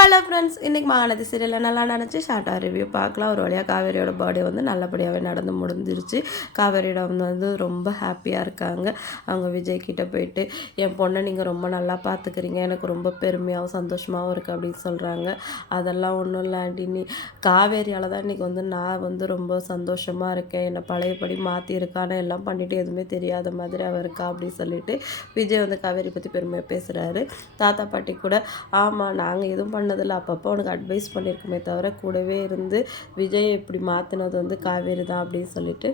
Hello friends, இன்றைக்கி மகாநதி சீரியலில் நல்லா நினச்சி ஷார்ட்டாக ரிவ்யூ பார்க்கலாம். ஒரு வழியாக காவேரியோட பர்த்டே வந்து நல்லபடியாகவே நடந்து முடிஞ்சிருச்சு. காவேரியோட வந்து ரொம்ப ஹாப்பியாக இருக்காங்க. அவங்க விஜய் கிட்டே போயிட்டு, என் பொண்ணை நீங்கள் ரொம்ப நல்லா பார்த்துக்கிறீங்க, எனக்கு ரொம்ப பெருமையாகவும் சந்தோஷமாகவும் இருக்குது அப்படின்னு சொல்கிறாங்க. அதெல்லாம் ஒன்றும் இல்லை ஆண்டி, நீ காவேரியால் தான் இன்றைக்கி வந்து நான் வந்து ரொம்ப சந்தோஷமாக இருக்கேன், என்னை பழையபடி மாற்றிருக்கான்னு எல்லாம் பண்ணிவிட்டு எதுவுமே தெரியாத மாதிரி அவள் இருக்கா அப்படின்னு சொல்லிட்டு விஜய் வந்து காவேரி பற்றி பெருமையாக பேசுகிறாரு. தாத்தா பாட்டி கூட, ஆமாம் நாங்கள் எதுவும் பண்ணதில்லை, அப்பப்போ உனக்கு அட்வைஸ் பண்ணியிருக்குமே தவிர கூடவே இருந்து விஜய் இப்படி மாற்றினது வந்து காவேரி தான் அப்படின்னு சொல்லிட்டு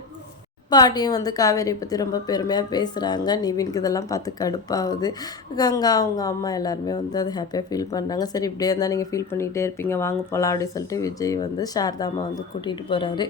பாட்டியும் வந்து காவேரியை பற்றி ரொம்ப பெருமையாக பேசுகிறாங்க. நிவினுக்கு இதெல்லாம் பார்த்து கடுப்பாகுது. கங்கா அவங்க அம்மா எல்லாருமே வந்து அது ஹாப்பியாக ஃபீல் பண்ணுறாங்க. சரி இப்படியே இருந்தால் நீங்கள் ஃபீல் பண்ணிகிட்டே இருப்பீங்க, வாங்க போகலாம் அப்படின்னு சொல்லிட்டு விஜய் வந்து சாரதாம்மா வந்து கூட்டிகிட்டு போகிறாரு.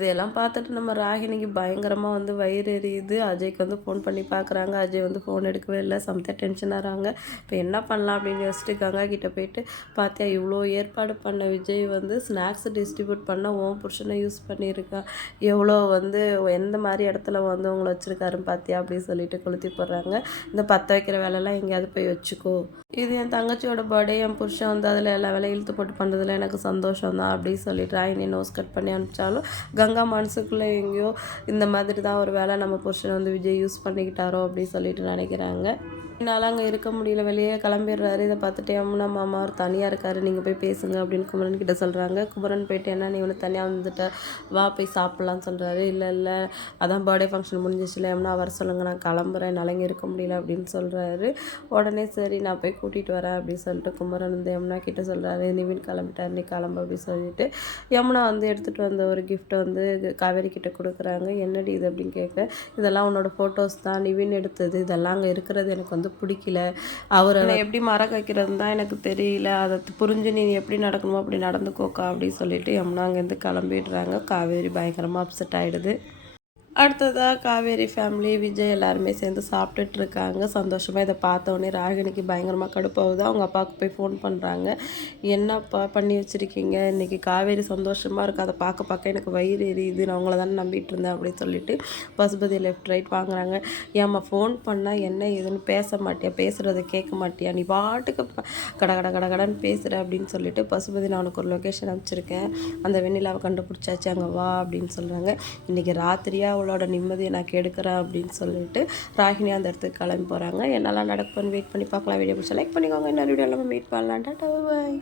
இதையெல்லாம் பார்த்துட்டு நம்ம ராகினிக்கு பயங்கரமாக வந்து வயிறு எரியுது. அஜய்க்கு வந்து ஃபோன் பண்ணி பார்க்குறாங்க. அஜய் வந்து ஃபோன் எடுக்கவே இல்லை. சமத்த டென்ஷன் ஆகிறாங்க. இப்போ என்ன பண்ணலாம் அப்படின்னு யோசிச்சுட்டு கங்கா கிட்டே போயிட்டு, பார்த்தியா இவ்வளோ ஏற்பாடு பண்ண விஜய் வந்து ஸ்நாக்ஸ் டிஸ்ட்ரிபியூட் பண்ண ஓம் புருஷனை யூஸ் பண்ணியிருக்கான், எவ்வளோ வந்து எந்த மாதிரி இடத்துல வந்து உங்களை வச்சுருக்காருன்னு பார்த்தியா அப்படின்னு சொல்லிட்டு கொளுத்தி போடுறாங்க. இந்த பற்ற வைக்கிற வேலைலாம் எங்கேயாவது போய் வச்சுக்கோ, இது என் தங்கச்சியோட பர்த்டே, என் புருஷன் வந்து அதில் எல்லா வேலையும் இழுத்து போட்டு பண்ணுறதுல எனக்கு சந்தோஷம் தான் அப்படின்னு சொல்லிட்டு ராகினி நோஸ் கட் பண்ணி அனுப்பிச்சாலும் கங்கா மனசுக்குள்ளே எங்கேயோ இந்த மாதிரி தான் ஒரு வேலை நம்ம புருஷனை வந்து விஜய் யூஸ் பண்ணிக்கிட்டாரோ அப்படின்னு சொல்லிட்டு நினைக்கிறாங்க. என்னால் அங்கே இருக்க முடியல, வெளியே கிளம்பிடுறாரு. இதை பார்த்துட்டு யமுனா மாமா அவர் தனியாக இருக்காரு, நீங்கள் போய் பேசுங்க அப்படின்னு குமரன் கிட்ட சொல்கிறாங்க. குமரன் போயிட்டு என்ன நீ ஒன்று தனியாக வந்துட்ட, வா போய் சாப்பிட்லான்னு சொல்கிறாரு. இல்லை அதான் பர்த்டே ஃபங்க்ஷன் முடிஞ்சிச்சுல, யமுனா வர சொல்லுங்கள், நான் கிளம்புறேன், என்னால் இங்கே இருக்க முடியல அப்படின்னு சொல்கிறாரு. உடனே சரி நான் போய் கூட்டிகிட்டு வரேன் அப்படின்னு சொல்லிட்டு குமரன் வந்து யமுனா கிட்ட சொல்கிறாரு. நிவின் கிளம்பிட்டார், நீ கிளம்பு அப்படின்னு சொல்லிட்டு யமுனா வந்து எடுத்துகிட்டு வந்த ஒரு கிஃப்ட்டை வந்து காவேரி கிட்ட கொடுக்குறாங்க. என்னடி இது அப்படின்னு கேட்க, இதெல்லாம் உன்னோட ஃபோட்டோஸ் தான், நிவின் எடுத்தது, இதெல்லாம் அங்கே இருக்கிறது எனக்கு வந்து பிடிக்கல, அவரை எப்படி மறக்க வைக்கிறதுன்னு தான் எனக்கு தெரியல, அதை புரிஞ்சு நீ எப்படி நடக்கணுமோ அப்படி நடந்துக்கோக்கா அப்படின்னு சொல்லிட்டு யமுனா அங்கேருந்து கிளம்பிடுறாங்க. காவேரி பயங்கரமாக அப்செட் ஆகிடுது. அடுத்ததாக காவேரி ஃபேமிலி விஜய் எல்லாருமே சேர்ந்து சாப்பிட்டுட்டு இருக்காங்க சந்தோஷமாக. இதை பார்த்தோன்னே ராகினிக்கு பயங்கரமாக கடுப்பாகுது. அவங்க அப்பாவுக்கு போய் ஃபோன் பண்ணுறாங்க. என்னப்பா பண்ணி வச்சுருக்கீங்க, இன்றைக்கி காவேரி சந்தோஷமாக இருக்குது, அதை பார்க்க எனக்கு வயிறு எரியுது, நான் அவங்கள தானே நம்பிட்டு இருந்தேன் அப்படின்னு சொல்லிட்டு பசுபதி லெஃப்ட் ரைட் வாங்குறாங்க. ஏம்மா ஃபோன் பண்ணால் என்ன ஏதுன்னு பேச மாட்டியா, பேசுகிறத கேட்க மாட்டியா, நீ பாட்டுக்கு கடன்னு பேசுகிற அப்படின்னு சொல்லிட்டு பசுபதி நான் உனக்கு ஒரு லொக்கேஷன் அனுப்பிச்சிருக்கேன், அந்த வெண்ணிலாவை கண்டுபிடிச்சாச்சு, அங்கே வா அப்படின்னு சொல்கிறாங்க. இன்றைக்கி ராத்திரியாக அவளோட நிம்மதியை நான் கெடுக்கிறேன் அப்படின்னு சொல்லிட்டு ராகினி அந்த இடத்துக்கு கிளம்பி போகிறாங்க. என்னெல்லாம் நடக்குன்னு வெயிட் பண்ணி பார்க்கலாம். வீடியோ பிடிச்சா லைக் பண்ணிக்கோங்க. இன்னொரு வீடியோ எல்லாமே மீட் பண்ணலாம். டாடா பாய்.